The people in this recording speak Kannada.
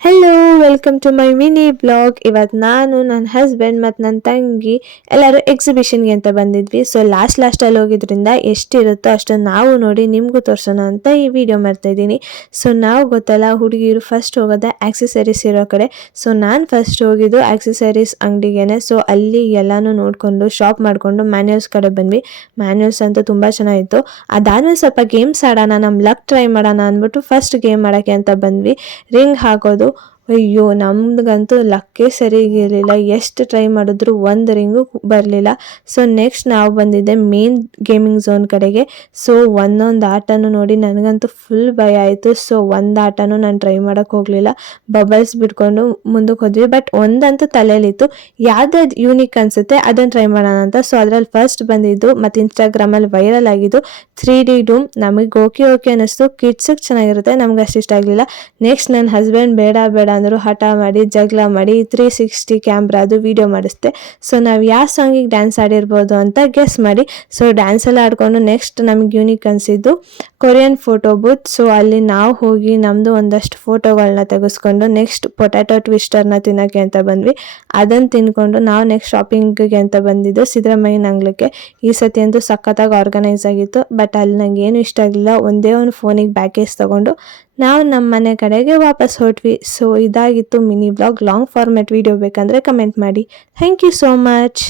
Hello welcome to my mini blog. ಇವತ್ತು ನಾನು ನನ್ನ ಹಸ್ಬೆಂಡ್ ಮತ್ತು ನನ್ನ ತಂಗಿ ಎಲ್ಲರೂ ಎಕ್ಸಿಬಿಷನ್ಗೆ ಅಂತ ಬಂದಿದ್ವಿ. ಸೊ ಲಾಸ್ಟಲ್ಲಿ ಹೋಗಿದ್ರಿಂದ ಎಷ್ಟಿರುತ್ತೋ ಅಷ್ಟನ್ನು ನಾವು ನೋಡಿ ನಿಮಗೂ ತೋರಿಸೋಣ ಅಂತ ಈ ವಿಡಿಯೋ ಮಾಡ್ತಾಯಿದ್ದೀನಿ. ಸೊ ನಾವು ಗೊತ್ತಲ್ಲ ಹುಡುಗಿರು ಫಸ್ಟ್ ಹೋಗೋದೆ ಆಕ್ಸೆಸರೀಸ್ ಇರೋ ಕಡೆ. ಸೊ ನಾನು ಫಸ್ಟ್ ಹೋಗಿದ್ದು ಆಕ್ಸೆಸರೀಸ್ ಅಂಗಡಿಗೆ. ಸೊ ಅಲ್ಲಿ ಎಲ್ಲನೂ ನೋಡಿಕೊಂಡು ಶಾಪ್ ಮಾಡಿಕೊಂಡು ಮ್ಯಾನ್ಯಲ್ಸ್ ಕಡೆ ಬಂದ್ವಿ. ಮ್ಯಾನ್ಯಲ್ಸ್ ಅಂತೂ ತುಂಬ ಚೆನ್ನಾಗಿತ್ತು. ಅದಾದಮೇಲೆ ಸ್ವಲ್ಪ ಗೇಮ್ಸ್ ಆಡೋಣ, ನಮ್ಮ ಲಕ್ ಟ್ರೈ ಮಾಡೋಣ ಅಂದ್ಬಿಟ್ಟು ಫಸ್ಟ್ ಗೇಮ್ ಮಾಡೋಕ್ಕೆ ಅಂತ ಬಂದ್ವಿ. ರಿಂಗ್ ಹಾಕೋದು. ಅಯ್ಯೋ ನಮ್ಗಂತೂ ಲಕ್ಕೇ ಸರಿಗಿರಲಿಲ್ಲ, ಎಷ್ಟು ಟ್ರೈ ಮಾಡಿದ್ರು ಒಂದು ರಿಂಗು ಬರಲಿಲ್ಲ. ಸೊ ನೆಕ್ಸ್ಟ್ ನಾವು ಬಂದಿದ್ದೆ ಮೇನ್ ಗೇಮಿಂಗ್ ಝೋನ್ ಕಡೆಗೆ. ಸೊ ಒಂದೊಂದು ಆಟನೂ ನೋಡಿ ನನಗಂತೂ ಫುಲ್ ಭಯ ಆಯಿತು. ಸೊ ಒಂದು ಆಟನೂ ನಾನು ಟ್ರೈ ಮಾಡೋಕ್ಕೆ ಹೋಗಲಿಲ್ಲ, ಬಬಲ್ಸ್ ಬಿಟ್ಕೊಂಡು ಮುಂದಕ್ಕೆ ಹೋದ್ವಿ. ಬಟ್ ಒಂದಂತೂ ತಲೆಯಲ್ಲಿತ್ತು, ಯಾವ್ದಾದ್ರು ಯೂನಿಕ್ ಅನಿಸುತ್ತೆ ಅದನ್ನು ಟ್ರೈ ಮಾಡೋಣ ಅಂತ. ಸೊ ಅದರಲ್ಲಿ ಫಸ್ಟ್ ಬಂದಿದ್ದು ಮತ್ತು ಇನ್ಸ್ಟಾಗ್ರಾಮಲ್ಲಿ ವೈರಲ್ ಆಗಿದ್ದು 3D ಡೂಮ್. ನಮಗೆ ಓಕೆ ಅನ್ನಿಸ್ತು, ಕಿಡ್ಸಿಗೆ ಚೆನ್ನಾಗಿರುತ್ತೆ, ನಮ್ಗೆ ಅಷ್ಟು ಇಷ್ಟ ಆಗಲಿಲ್ಲ. ನೆಕ್ಸ್ಟ್ ನನ್ನ ಹಸ್ಬೆಂಡ್ ಬೇಡ ಅಂದರು, ಹಠ ಮಾಡಿ ಜಗಳ ಮಾಡಿ 360 ಕ್ಯಾಮ್ರಾದು ವಿಡಿಯೋ ಮಾಡಿಸ್ದೆ. ಸೊ ನಾವು ಯಾವ ಸಾಂಗಿಗೆ ಡ್ಯಾನ್ಸ್ ಆಡಿರ್ಬೋದು ಅಂತ ಗೆಸ್ ಮಾಡಿ. ಸೊ ಡ್ಯಾನ್ಸ್ ಎಲ್ಲ ಆಡ್ಕೊಂಡು ನೆಕ್ಸ್ಟ್ ನಮ್ಗೆ ಯೂನಿಕ್ ಅನಿಸಿದ್ದು ಕೊರಿಯನ್ ಫೋಟೋ ಬೂತ್. ಸೊ ಅಲ್ಲಿ ನಾವು ಹೋಗಿ ನಮ್ಮದು ಒಂದಷ್ಟು ಫೋಟೋಗಳನ್ನ ತೆಗೆಸ್ಕೊಂಡು ನೆಕ್ಸ್ಟ್ ಪೊಟ್ಯಾಟೊ ಟ್ವಿಸ್ಟರ್ನ ತಿನ್ನೋಕ್ಕೆ ಅಂತ ಬಂದ್ವಿ. ಅದನ್ನು ತಿನ್ಕೊಂಡು ನಾವು ನೆಕ್ಸ್ಟ್ ಶಾಪಿಂಗಿಗೆ ಅಂತ ಬಂದಿದ್ದು ಸಿದ್ದರಾಮಯ್ಯನ ಅಂಗ್ಳಕ್ಕೆ. ಈ ಸತಿ ಅಂತೂ ಸಖತ್ತಾಗಿ ಆರ್ಗನೈಸ್ ಆಗಿತ್ತು. ಬಟ್ ಅಲ್ಲಿ ನಂಗೆ ಏನು ಇಷ್ಟ ಆಗಲಿಲ್ಲ, ಒಂದೇ ಒಂದು ಫೋನಿಗೆ ಬ್ಯಾಕೇಜ್ ತೊಗೊಂಡು ನಾವು ನಮ್ಮ ಮನೆ ಕಡೆಗೆ ವಾಪಸ್ ಹೊರಟ್ವಿ. ಸೊ ಇದಾಗಿತ್ತು mini blog. Long format video ಬೇಕಂದರೆ ಕಮೆಂಟ್ ಮಾಡಿ. Thank you so much.